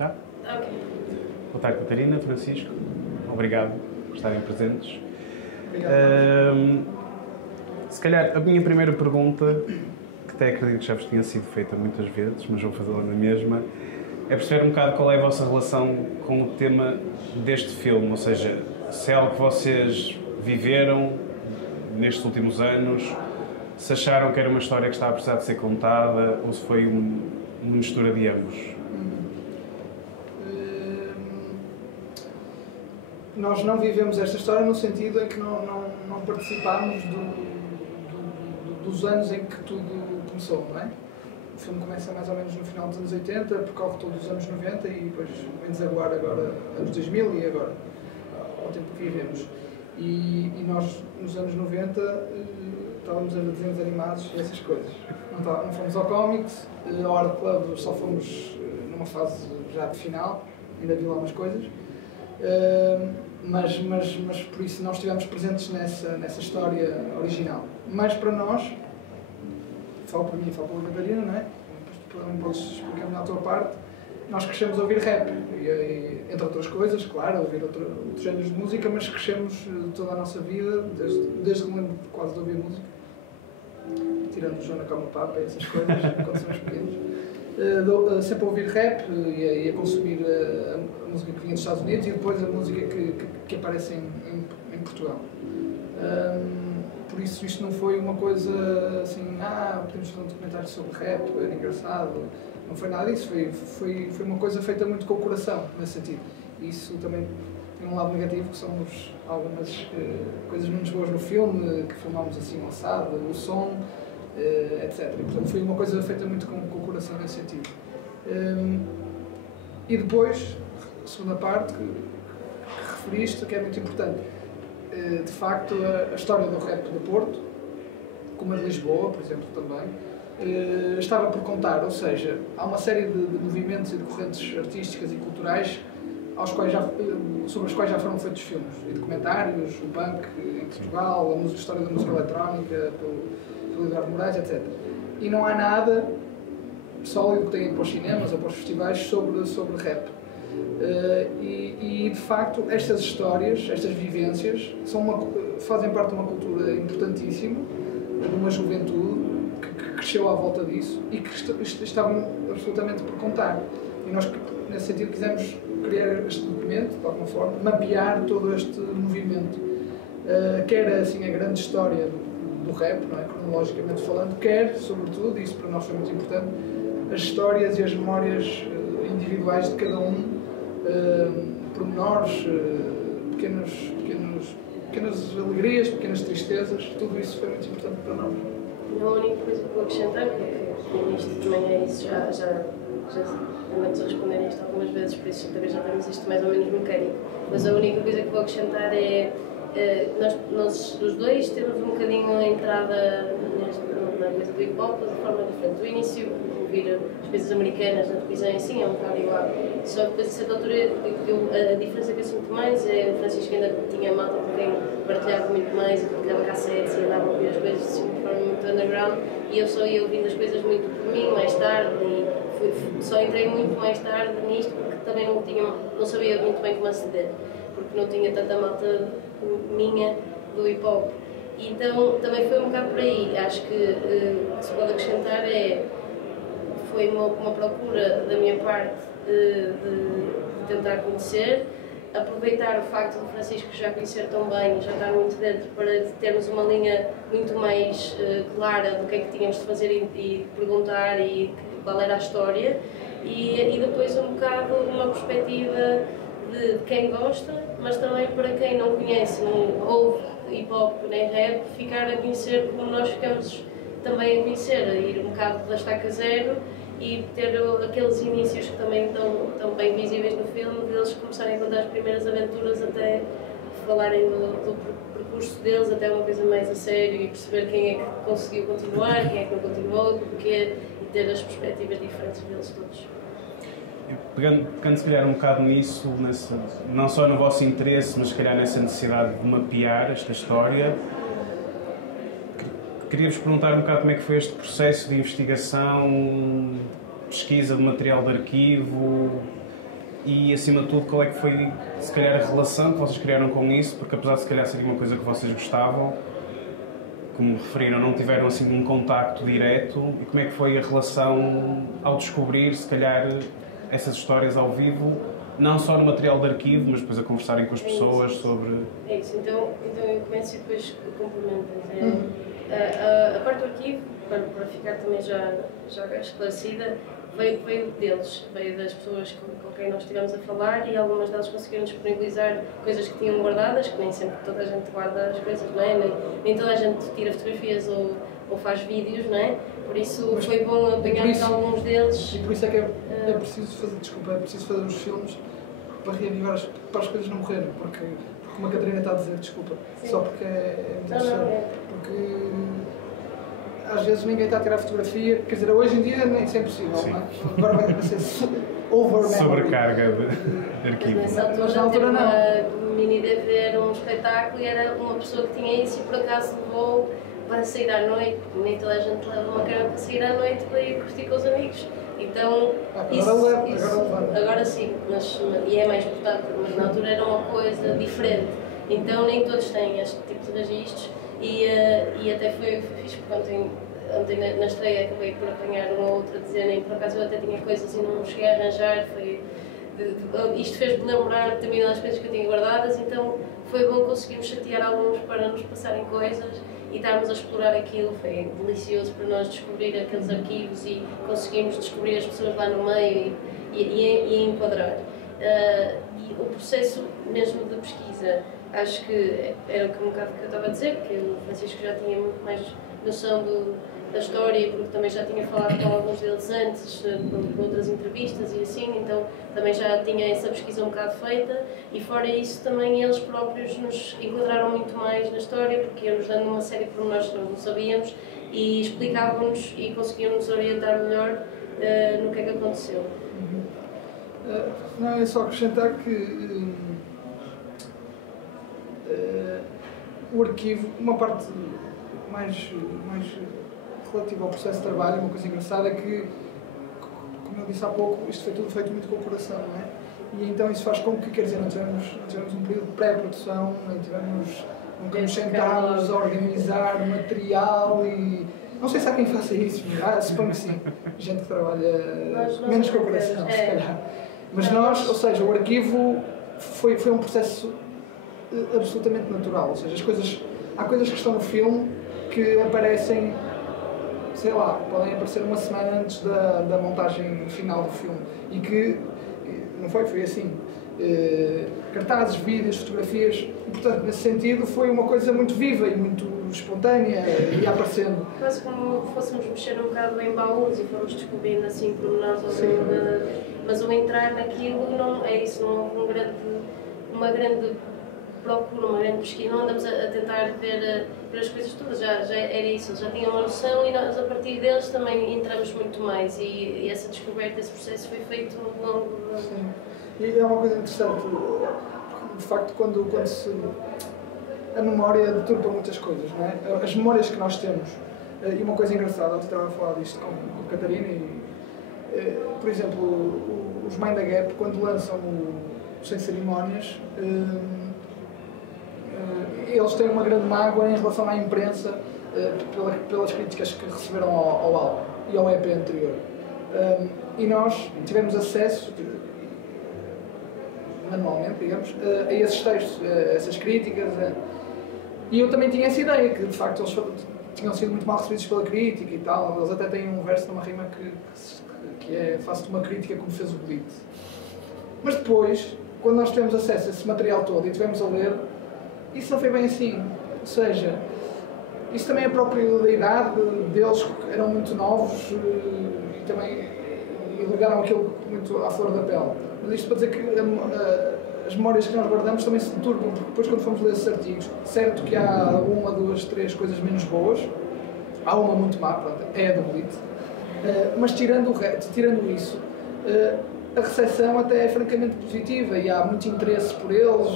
Tá? Ok. Boa tarde, Catarina, Francisco. Obrigado por estarem presentes. Obrigado. Se calhar, a minha primeira pergunta, que até acredito que já vos tinha sido feita muitas vezes, mas vou fazê-la na mesma, é perceber um bocado qual é a vossa relação com o tema deste filme, ou seja, se é algo que vocês viveram nestes últimos anos, se acharam que era uma história que estava a precisar de ser contada, ou se foi uma mistura de ambos. Nós não vivemos esta história no sentido em que não participámos dos anos em que tudo começou, não é? O filme começa mais ou menos no final dos anos 80, percorre todos os anos 90 e depois vem desaguar agora anos 2000 e agora, ao tempo que vivemos. E nós, nos anos 90, estávamos a ver desenhos animados e essas coisas. Não fomos ao Comics, ao Art Club só fomos numa fase já de final, ainda vi lá umas coisas. Mas por isso não estivemos presentes nessa história original. Mas para nós, falo para mim e falo pela Catarina, não é? Depois podes explicar melhor a tua parte. Nós crescemos a ouvir rap, e, entre outras coisas, claro, a ouvir outros géneros de música, mas crescemos toda a nossa vida, desde que me lembro quase de ouvir música, tirando o Joana Calma Papa e essas coisas, quando somos pequenos. Sempre a ouvir rap e a consumir a música que vinha dos Estados Unidos e depois a música que aparece em Portugal. Por isso isto não foi uma coisa assim, podemos fazer um documentário sobre rap, era engraçado. Não foi nada disso, foi uma coisa feita muito com o coração, nesse sentido. E isso também tem um lado negativo, que são algumas coisas menos boas no filme, que filmámos assim, alçado, o som, etc. E, portanto, foi uma coisa feita muito com o coração nesse sentido. E depois, a segunda parte, que referiste, que é muito importante, de facto, a história do rap do Porto, como a de Lisboa, por exemplo, também, estava por contar, ou seja, há uma série de movimentos e de correntes artísticas e culturais sobre os quais já foram feitos filmes e documentários, o punk em Portugal, a história da música eletrónica, pelo Eduardo Moraes, etc. E não há nada sólido que tenha para os cinemas ou para os festivais sobre rap. E de facto, estas histórias, estas vivências, fazem parte de uma cultura importantíssima, de uma juventude que cresceu à volta disso e que estavam absolutamente por contar. E nós, nesse sentido, quisemos criar este documento, de alguma forma, mapear todo este movimento, quer assim a grande história do rap, não é? Cronologicamente falando, quer, sobretudo, e isso para nós foi muito importante, as histórias e as memórias individuais de cada um, pormenores, pequenas alegrias, pequenas tristezas, tudo isso foi muito importante para nós. A única coisa que vou acrescentar, que isto também é isso, já andamos a responder isto algumas vezes, por isso talvez já temos isto mais ou menos mecânico, mas a única coisa que vou acrescentar é nós os dois temos um bocadinho a entrada na coisa do hip-hop de forma diferente. Do início, ouvir as coisas americanas na televisão assim é um bocado igual, só que depois a certa altura a diferença que eu sinto mais é o Francisco ainda tinha malta com quem partilhava muito mais, partilhava cassetes e andava a ouvir as coisas assim, de forma muito underground, e eu só ia ouvindo as coisas muito por mim mais tarde e só entrei muito mais tarde nisto porque também não sabia muito bem como aceder, porque não tinha tanta malta minha do hip hop. E então também foi um bocado por aí. Acho que o que se pode acrescentar foi uma procura da minha parte de tentar conhecer, aproveitar o facto de Francisco já conhecer tão bem, já estar muito dentro, para termos uma linha muito mais clara do que é que tínhamos de fazer e perguntar e qual era a história, e depois um bocado uma perspectiva de quem gosta, mas também para quem não conhece, não ouve hip hop nem rap, ficar a conhecer como nós ficamos também a conhecer, a ir um bocado da estaca zero e ter aqueles inícios que também estão bem visíveis no filme, deles começarem a contar as primeiras aventuras até falarem do percurso deles, até uma coisa mais a sério, e perceber quem é que conseguiu continuar, quem é que não continuou, porquê, e ter as perspectivas diferentes deles todos. Pegando se calhar um bocado nisso, não só no vosso interesse, mas se calhar nessa necessidade de mapear esta história, queria-vos perguntar um bocado como é que foi este processo de investigação, pesquisa de material de arquivo, e, acima de tudo, qual é que foi, se calhar, a relação que vocês criaram com isso, porque apesar de, se calhar, ser uma coisa que vocês gostavam, como referiram, não tiveram, assim, um contacto direto, e como é que foi a relação ao descobrir, se calhar, essas histórias ao vivo, não só no material de arquivo, mas depois a conversarem com as pessoas sobre... É isso, então eu começo e depois complemento. A parte do arquivo, para ficar também já esclarecida, veio deles, veio das pessoas com quem nós estivemos a falar, e algumas delas conseguiram disponibilizar coisas que tinham guardadas, que nem sempre toda a gente guarda as coisas, não é? Nem toda a gente tira fotografias ou faz vídeos, não é? Por isso foi bom apanharmos alguns deles. E por isso é que é preciso fazer os filmes para reavivar, para as coisas não morrerem, porque como a Catarina está a dizer, desculpa, sim, só porque é muito interessante, porque às vezes ninguém está a tirar fotografia, quer dizer, hoje em dia nem sempre é possível, não é? Agora vai ser sobrecarga de arquivo. Nessa altura não. Uma mini DV era um espetáculo e era uma pessoa que tinha isso e por acaso levou para sair à noite, nem toda a gente leva uma câmera para sair à noite para ir curtir com os amigos. Então, agora sim, e é mais portátil, mas na altura era uma coisa diferente. Então nem todos têm este tipo de registros e até foi fixe, porque ontem na estreia acabei por apanhar uma ou outra dizerem, por acaso eu até tinha coisas e não cheguei a arranjar, isto fez-me lembrar determinadas coisas que eu tinha guardadas, então foi bom conseguirmos chatear alguns para nos passarem coisas e estarmos a explorar aquilo. Foi delicioso para nós descobrir aqueles arquivos e conseguimos descobrir as pessoas lá no meio e enquadrar. E o processo mesmo de pesquisa, acho que era um bocado que eu estava a dizer, que o Francisco já tinha muito mais noção da história, porque também já tinha falado com alguns deles antes, por outras entrevistas e assim, então também já tinha essa pesquisa um bocado feita, e fora isso também eles próprios nos enquadraram muito mais na história, porque iam-nos dando uma série de pormenores que nós não sabíamos e explicavam-nos e conseguiam-nos orientar melhor no que é que aconteceu. Não, é só acrescentar que o arquivo, uma parte mais relativa ao processo de trabalho, uma coisa engraçada é que, como eu disse há pouco, isto foi tudo feito muito com o coração, não é? E então isso faz com que, quer dizer, não tivemos um período de pré-produção, nunca nos sentámos a organizar material e... Não sei se há quem faça isso, suponho que sim. Gente que trabalha menos com o coração, se calhar. Mas nós, ou seja, o arquivo foi um processo absolutamente natural, ou seja, há coisas que estão no filme que aparecem, sei lá, podem aparecer uma semana antes da montagem final do filme e que não foi assim. Cartazes, vídeos, fotografias, e portanto nesse sentido foi uma coisa muito viva e muito espontânea e aparecendo. Quase como fôssemos mexer um bocado em baús e fomos descobrindo assim pormenores ao longo mas o entrar naquilo não é isso, não houve uma grande procura, uma grande pesquisa, não andamos a tentar ver as coisas todas, já era isso, já tinham uma noção e nós a partir deles também entramos muito mais e essa descoberta, esse processo foi feito ao longo do... Sim. E é uma coisa interessante, de facto, quando a memória deturpa muitas coisas, não é? As memórias que nós temos, e uma coisa engraçada, eu estava a falar disto com a Catarina, por exemplo, os Mind the Gap, quando lançam o Sem Cerimónias, eles têm uma grande mágoa em relação à imprensa pelas críticas que receberam ao álbum e ao EP anterior. E nós tivemos acesso, manualmente, digamos, a esses textos, a essas críticas. E eu também tinha essa ideia, que de facto eles tinham sido muito mal recebidos pela crítica e tal. Eles até têm um verso numa rima que é faço-te uma crítica como fez o Beat. Mas depois, quando nós tivemos acesso a esse material todo e tivemos a ler, isso não foi bem assim. Ou seja, isso também é próprio da idade deles, que eram muito novos e também ligaram aquilo muito à flor da pele. Mas isto para dizer que as memórias que nós guardamos também se deturpam, porque depois quando fomos ler esses artigos, certo que há uma, duas, três coisas menos boas, há uma muito má, pronto, é a do Blitz, mas tirando isso, a recepção até é francamente positiva e há muito interesse por eles,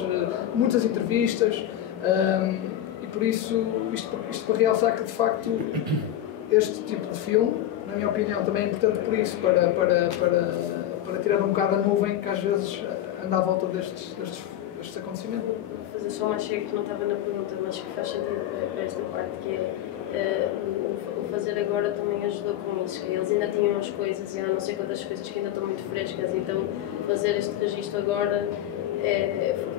muitas entrevistas, e por isso, isto para realçar que de facto este tipo de filme, na minha opinião, também é importante por isso, para tirar um bocado a nuvem que às vezes anda à volta destes acontecimentos. Vou fazer só uma chega que não estava na pergunta, mas que faz sentido para esta parte, que é o fazer agora também ajudou com isso. Eles ainda tinham as coisas, e há não sei quantas coisas que ainda estão muito frescas, então fazer este registro agora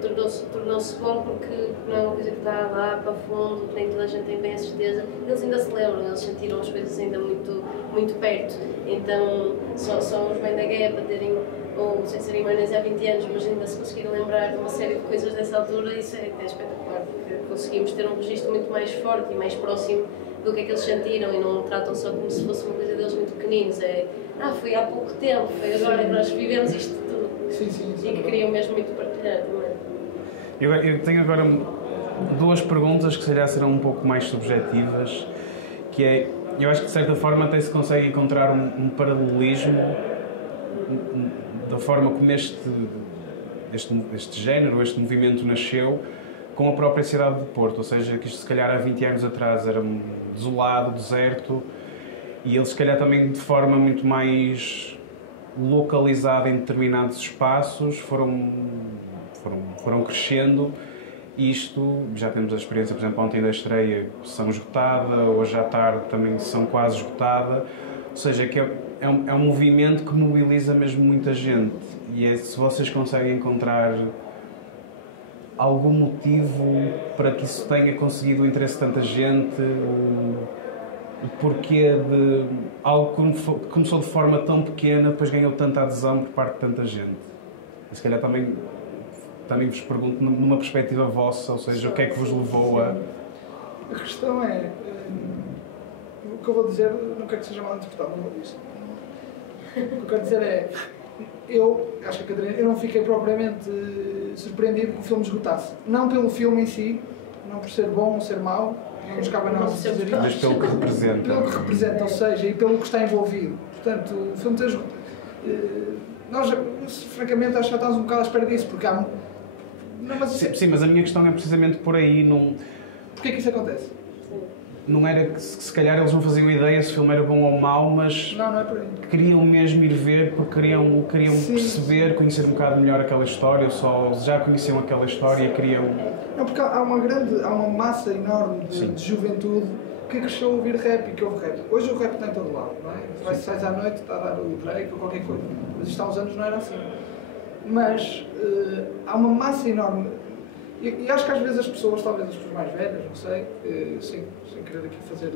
tornou-se bom porque não é uma coisa que está lá para fundo, nem toda a gente tem bem a certeza. Eles ainda se lembram, eles sentiram as coisas ainda muito, muito perto. Então só os bem da guerra para terem, ou sem serem mais há 20 anos, mas ainda se conseguiram lembrar de uma série de coisas dessa altura, isso é espetacular, porque conseguimos ter um registro muito mais forte e mais próximo do que é que eles sentiram e não tratam só como se fosse uma coisa deles muito pequeninos. Foi há pouco tempo, foi agora que nós vivemos isto tudo. Sim, e que queriam mesmo muito partilhar também. Eu tenho agora duas perguntas que se calhar serão um pouco mais subjetivas, que é, eu acho que de certa forma até se consegue encontrar um paralelismo da forma como este género, este movimento nasceu com a própria cidade de Porto, ou seja, que isto se calhar há 20 anos atrás era desolado, deserto, e eles se calhar também de forma muito mais localizada em determinados espaços foram crescendo. Isto, já temos a experiência, por exemplo, ontem da estreia, são esgotada, hoje à tarde também são quase esgotada, ou seja, que é um movimento que mobiliza mesmo muita gente, e se vocês conseguem encontrar algum motivo para que isso tenha conseguido o interesse de tanta gente, o porquê de algo que começou de forma tão pequena, depois ganhou tanta adesão por parte de tanta gente. E se calhar também vos pergunto numa perspectiva vossa, ou seja, o que é que vos levou a... A questão é, o que eu vou dizer, não quero que seja mal interpretado, não vou dizer. O que eu quero dizer é, acho que a Catarina, eu não fiquei propriamente surpreendido que o filme esgotasse. Não pelo filme em si, não por ser bom ou ser mau, não nos cabe a nós dizer isso. Mas pelo que representa. Pelo que representa, ou seja, e pelo que está envolvido. Portanto, o filme ter esgotado. Nós, francamente, acho que já estamos um bocado à espera disso, porque há... Não, mas... Sim, mas a minha questão é precisamente por aí. Porquê que isso acontece? Não era que se calhar eles não faziam ideia se o filme era bom ou mau, mas não é por aí. Queriam mesmo ir ver porque queriam perceber, conhecer um bocado melhor aquela história, ou só já conheciam aquela história e queriam... Não, porque há uma massa enorme de juventude que cresceu a ouvir rap e que ouve rap. Hoje o rap está em todo lado, não é? Sai à noite, está a dar o Drake ou qualquer coisa. Mas isto há uns anos não era assim. Mas há uma massa enorme. E acho que às vezes as pessoas, talvez as pessoas mais velhas, não sei, sem querer aqui fazer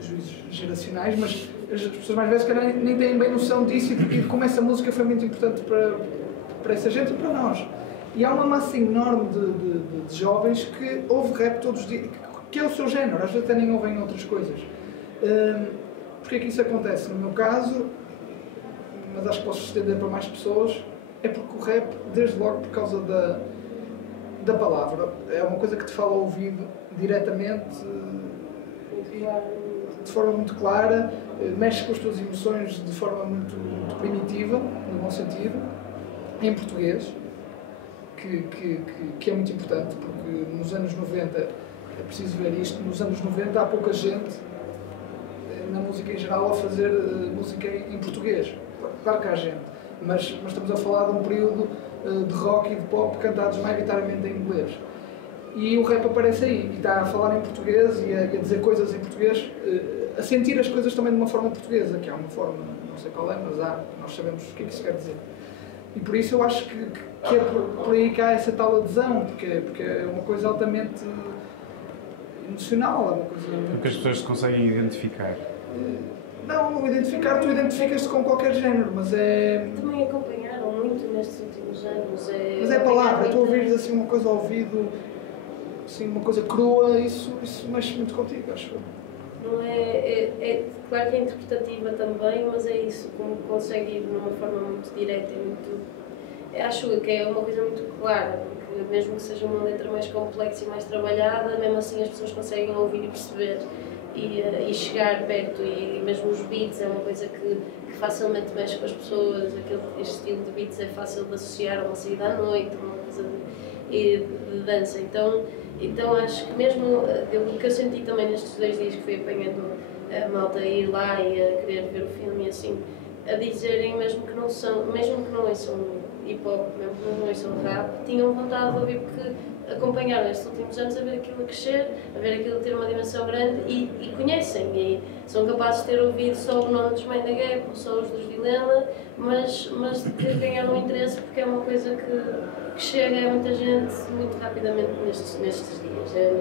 juízos geracionais, mas as pessoas mais velhas que nem têm bem noção disso e de como essa música foi muito importante para essa gente e para nós. E há uma massa enorme de jovens que ouve rap todos os dias, que é o seu género, às vezes até nem ouvem outras coisas. Porquê que isso acontece? No meu caso, mas acho que posso estender para mais pessoas, é porque o rap, desde logo por causa da palavra, é uma coisa que te fala ao ouvido diretamente, de forma muito clara, mexe com as tuas emoções de forma muito primitiva, no bom sentido, em português, que é muito importante, porque nos anos 90, é preciso ver isto, nos anos 90 há pouca gente, na música em geral, a fazer música em português. Claro que há gente, mas estamos a falar de um período de rock e de pop cantados maioritariamente em inglês. E o rap aparece aí, e está a falar em português e a dizer coisas em português, a sentir as coisas também de uma forma portuguesa, que há uma forma, não sei qual é, mas nós sabemos o que é que isso quer dizer. E por isso eu acho que é por aí que há essa tal adesão, porque é uma coisa altamente emocional, é uma coisa... Porque as pessoas se conseguem identificar. Não identificar, tu identificas-te com qualquer género, mas é... Também acompanharam muito nestes últimos anos. Mas é a palavra, tu ouvires assim uma coisa ao ouvido, assim, uma coisa crua, isso mexe muito contigo, acho eu. Não claro que é interpretativa também, mas é isso, como consegue ir de uma forma muito direta e muito... Acho que é uma coisa muito clara, porque mesmo que seja uma letra mais complexa e mais trabalhada, mesmo assim as pessoas conseguem ouvir e perceber e chegar perto, e mesmo os beats é uma coisa que facilmente mexe com as pessoas, este estilo de beats é fácil de associar a uma saída à noite, uma coisa de dança, então acho que mesmo o que eu senti também nestes 2 dias que fui apanhando a malta a ir lá e a querer ver o filme e assim, a dizerem mesmo que não ouçam hip hop, mesmo que não ouçam rap, tinham vontade de ouvir porque acompanharam estes últimos anos a ver aquilo a crescer, a ver aquilo a ter uma dimensão grande e conhecem e são capazes de ter ouvido só o nome dos Mind the Gap ou só os dos Dilema, mas de ter ganhado um interesse porque é uma coisa que chega a muita gente muito rapidamente nestes dias.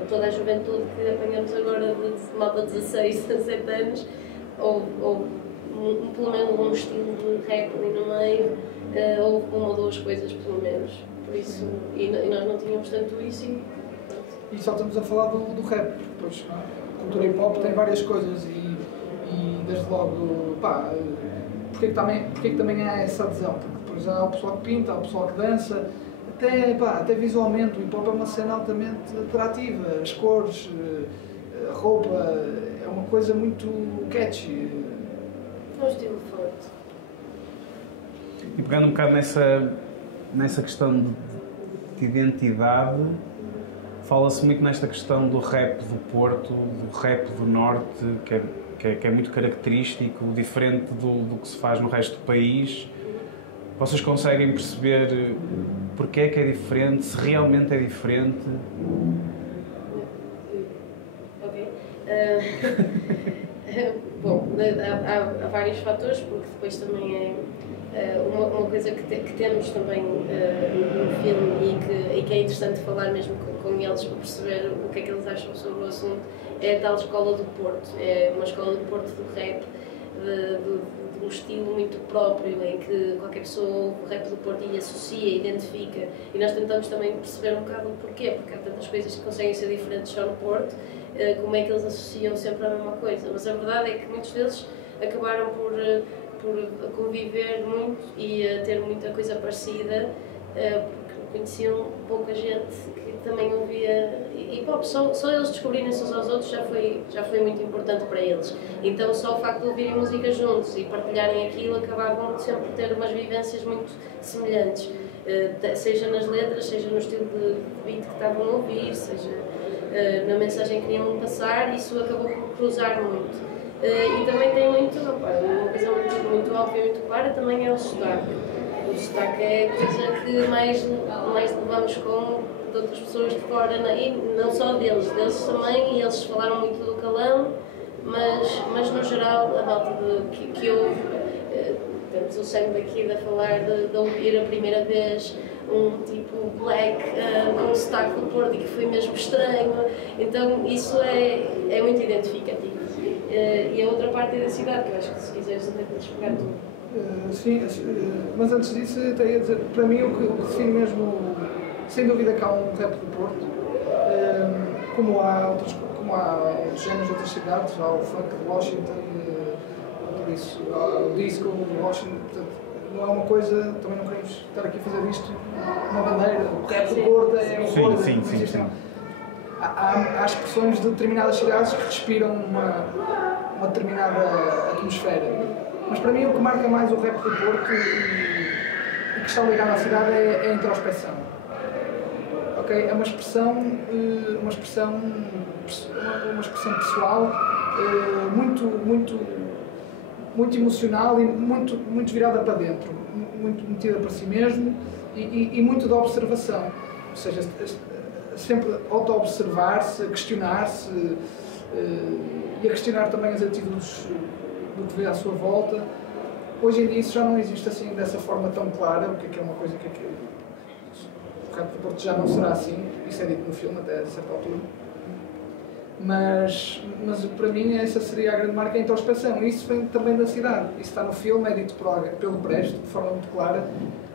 Toda a juventude que apanhamos agora de malta de 16, 17 anos, ou pelo menos um estilo de rap ali no meio, ou uma ou duas coisas pelo menos. Por isso, e nós não tínhamos tanto isso e só estamos a falar do rap, porque depois a cultura hip hop tem várias coisas e desde logo, pá, porque que também há essa adesão? Porque depois há o pessoal que pinta, há o pessoal que dança, até visualmente o hip hop é uma cena altamente atrativa, as cores, a roupa, é uma coisa muito catchy. É um estilo forte. E pegando um bocado nessa questão de identidade, fala-se muito nesta questão do rap do Porto, do rap do Norte, que é muito característico, diferente do que se faz no resto do país. Vocês conseguem perceber porque é que é diferente, se realmente é diferente? Ok. Bom, há vários fatores, porque depois também é uma coisa que temos também no filme e que é interessante falar mesmo com eles para perceber o que é que eles acham sobre o assunto, é a tal escola do Porto. É uma escola do Porto do rap, de um estilo muito próprio, em que qualquer pessoa ouve o rap do Porto e associa, identifica, e nós tentamos também perceber um bocado o porquê, porque há tantas coisas que conseguem ser diferentes só no Porto, como é que eles associam sempre a mesma coisa, mas a verdade é que muitos deles acabaram por conviver muito e a ter muita coisa parecida, porque conheciam pouca gente que também ouvia hip hop. Só eles descobrirem-se uns aos outros já foi muito importante para eles. Então só o facto de ouvirem música juntos e partilharem aquilo acabavam sempre por ter umas vivências muito semelhantes, seja nas letras, seja no estilo de beat que estavam a ouvir, seja na mensagem que queriam passar, isso acabou por cruzar muito. E também tem muito, uma coisa muito óbvia e muito clara, também é o sotaque. O sotaque é a coisa que mais levamos com de outras pessoas de fora, e não só deles também, e eles falaram muito do calão, mas no geral, a malta que ouve, temos o Sam daqui a falar de ouvir a primeira vez um tipo black com um sotaque do Porto e que foi mesmo estranho, então isso é muito identificativo. E a outra parte é da cidade, que eu acho que se quiseres ainda podes pegar tudo. Sim, mas antes disso, até ia dizer, para mim o que define mesmo, sem dúvida que há um rap do Porto, como há outros géneros de outras cidades, há o funk de Washington, por isso, há o disco de Washington, portanto, não é uma coisa, também não queremos estar aqui a fazer isto uma bandeira, o rap do Porto é uma coisa, sim. Há expressões de determinadas cidades que respiram uma determinada atmosfera. Mas para mim o que marca mais o rap do Porto e que está ligado à cidade é a introspecção. Okay? É uma expressão pessoal muito emocional e muito virada para dentro, muito metida para si mesmo e muito de observação. Ou seja, sempre auto-observar-se, questionar-se e a questionar também as atitudes do que vê à sua volta. Hoje em dia isso já não existe assim dessa forma tão clara, o que é uma coisa que o rap do Porto já não será assim, isso é dito no filme até a certa altura. Mas para mim essa seria a grande marca, a introspecção. Isso vem também da cidade, isso está no filme, é dito pelo Brecht de forma muito clara.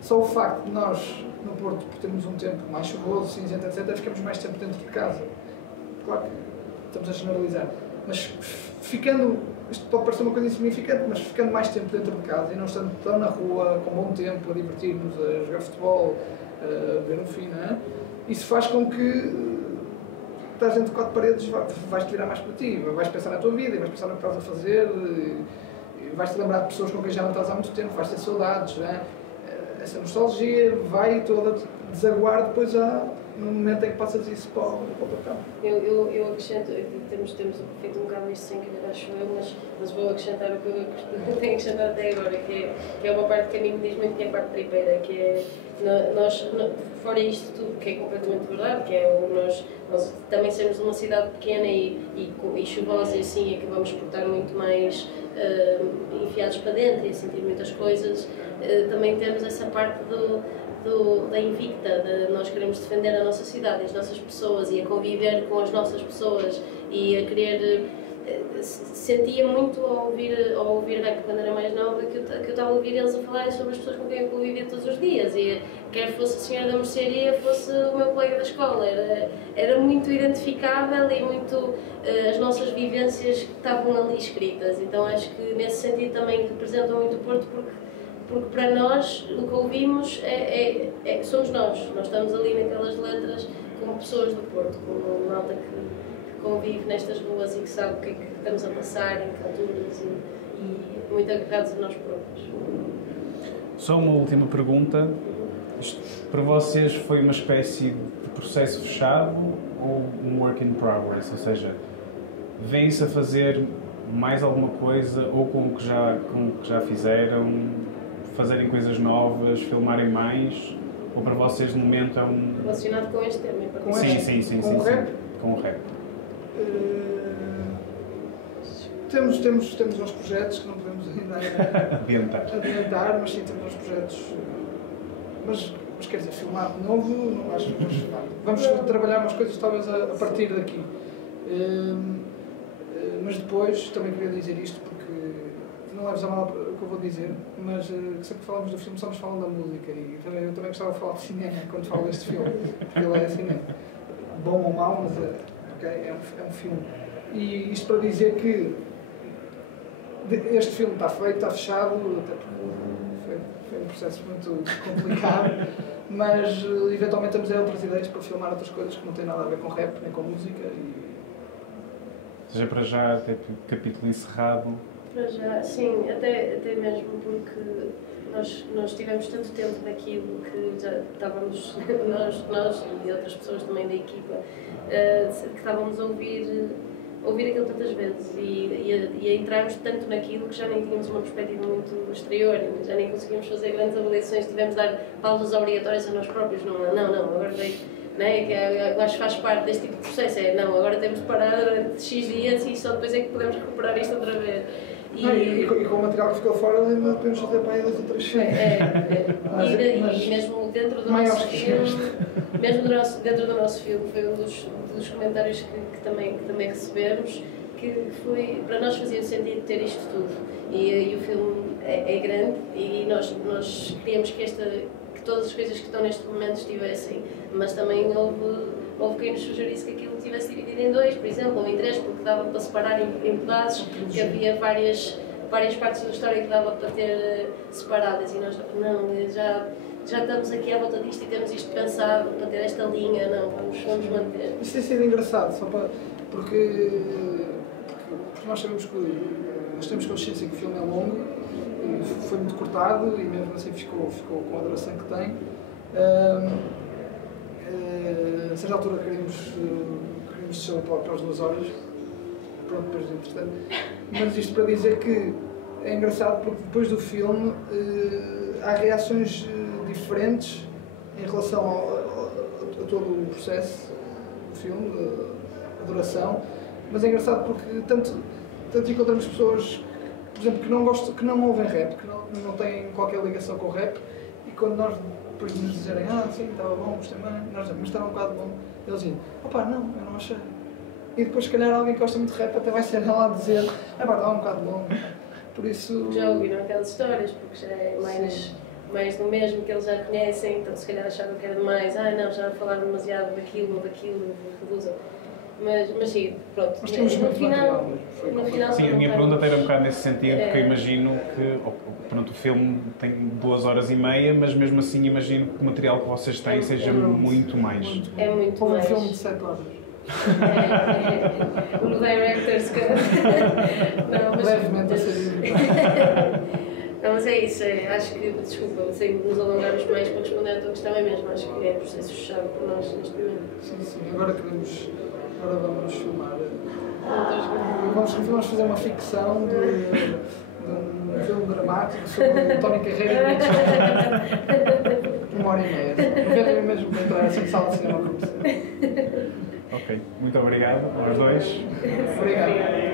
Só o facto de nós, no Porto, por termos um tempo mais chuvoso, cinzento, etc., ficamos mais tempo dentro de casa. Claro que estamos a generalizar, mas ficando, isto pode parecer uma coisa insignificante, mas ficando mais tempo dentro de casa e não estando tão na rua, com bom tempo, a divertir-nos, a jogar futebol, a ver um filme, não é? Isso faz com que estás dentro de quatro paredes, vais-te virar mais para ti, vais pensar na tua vida, vais pensar no que estás a fazer, vais-te lembrar de pessoas com quem já não estás há muito tempo, vais ter saudades, não é? Essa nostalgia vai toda desaguar depois no momento em que passas isso para o papel. Eu acrescento, temos feito um bocado isto sem querer, acho eu, mas vou acrescentar o que eu tenho acrescentado até agora, que é uma parte que a mim me diz muito, que é a parte tripeira, que é fora isto tudo, que é completamente verdade, que é nós também sermos uma cidade pequena e chuvosa e assim, acabamos por estar muito mais enfiados para dentro e a sentir muitas coisas. Também temos essa parte da invicta, de nós queremos defender a nossa cidade, as nossas pessoas e a conviver com as nossas pessoas e a querer. Sentia muito ao ouvir rap quando era mais nova que eu estava a ouvir eles a falarem sobre as pessoas com quem eu convivia todos os dias, e quer fosse a senhora da mercearia, fosse o meu colega da escola, era muito identificável e muito as nossas vivências que estavam ali escritas. Então acho que nesse sentido também representam muito o Porto, porque para nós o que ouvimos somos nós estamos ali naquelas letras como pessoas do Porto, como malta que convive nestas ruas e que sabe o que é que estamos a passar, em que alturas, e muito agarrados a nós próprios. Só uma última pergunta. Isto para vocês foi uma espécie de processo fechado ou um work in progress? Ou seja, vêm-se a fazer mais alguma coisa ou com o que já fizeram, fazerem coisas novas, filmarem mais? Ou para vocês, no momento, é um... Relacionado com este tema? Sim. Com o rap? Com o rap. Temos uns projetos que não podemos ainda adiantar, mas sim, temos uns projetos. Mas quer dizer, filmar de novo, não acho que vamos filmar. Vamos trabalhar umas coisas talvez a partir daqui. Mas depois, também queria dizer isto porque não leves a mal o que eu vou dizer, mas sempre que falamos do filme estamos falando da música e eu também gostava de falar de cinema quando falo deste filme, porque ele é cinema. Bom ou mau, mas é um filme. E isto para dizer que este filme está feito, está fechado, até porque foi um processo muito complicado, mas eventualmente temos outras ideias para filmar outras coisas que não têm nada a ver com rap, nem com música. Seja para já, até capítulo encerrado. Para já, sim, até mesmo porque nós tivemos tanto tempo naquilo que já estávamos, nós e outras pessoas também da equipa, que estávamos a ouvir aquilo tantas vezes e a entrarmos tanto naquilo que já nem tínhamos uma perspectiva muito exterior, já nem conseguíamos fazer grandes avaliações, tivemos de dar pausas obrigatórias a nós próprios, não, agora veio, não é? Que eu acho que faz parte deste tipo de processo, agora temos de parar durante X dias e só depois é que podemos recuperar isto outra vez. E com o material que ficou fora, podemos fazer para aí 2 ou 3 filmes. E mesmo dentro do nosso filme, dentro do nosso filme, foi um dos comentários que também recebemos, que foi, para nós fazia sentido ter isto tudo. E o filme é grande e nós queríamos que todas as coisas que estão neste momento estivessem, mas também houve quem nos sugerisse que aquilo tivesse dividido em 2, por exemplo, ou em 3, porque dava para separar em pedaços, que havia várias partes da história que dava para ter separadas, e nós, não, já estamos aqui à volta disto e temos isto pensado para ter esta linha, não, vamos manter. Isso tem sido engraçado, porque nós sabemos que nós temos consciência que o filme é longo, foi muito cortado e mesmo assim ficou com a duração que tem. A certa altura queríamos descer para as 2 horas, pronto, depois entretanto. Mas isto para dizer que é engraçado porque depois do filme há reações diferentes em relação a todo o processo do filme, a duração, mas é engraçado porque tanto encontramos pessoas, por exemplo, que não ouvem rap, que não têm qualquer ligação com o rap, e quando nós depois nos dizerem, sim, estava bom, gostei bem, nós dizemos, mas estava um bocado bom, eles dizem, não, eu não achei. E depois, se calhar, alguém que gosta muito de rap até vai ser lá a dizer, estava um bocado bom. Por isso... Já ouviram aquelas histórias, porque já é mais do mesmo que eles já conhecem, então se calhar acharam que era demais, já falaram demasiado daquilo, reduzam. Mas sim, pronto. Mas temos muito material. No final, sim, a minha pergunta era um bocado nesse sentido, porque eu imagino que o filme tem 2 horas e meia, mas mesmo assim imagino que o material que vocês têm seja muito mais. É muito mais. Mais. Um filme de 7 horas. O Director's Cut. Levemente a ser. Não, mas é isso, acho que, desculpa, sem nos alongarmos mais para responder à tua questão, é mesmo, acho que é processo-chave para nós neste momento. Sim, agora vamos filmar. Vamos fazer uma ficção de um filme dramático sobre Tony Carreira e Nick Jones. 1h30. Não quero mesmo para entrar assim em sala de cinema. Ok, muito obrigado aos dois. Obrigado.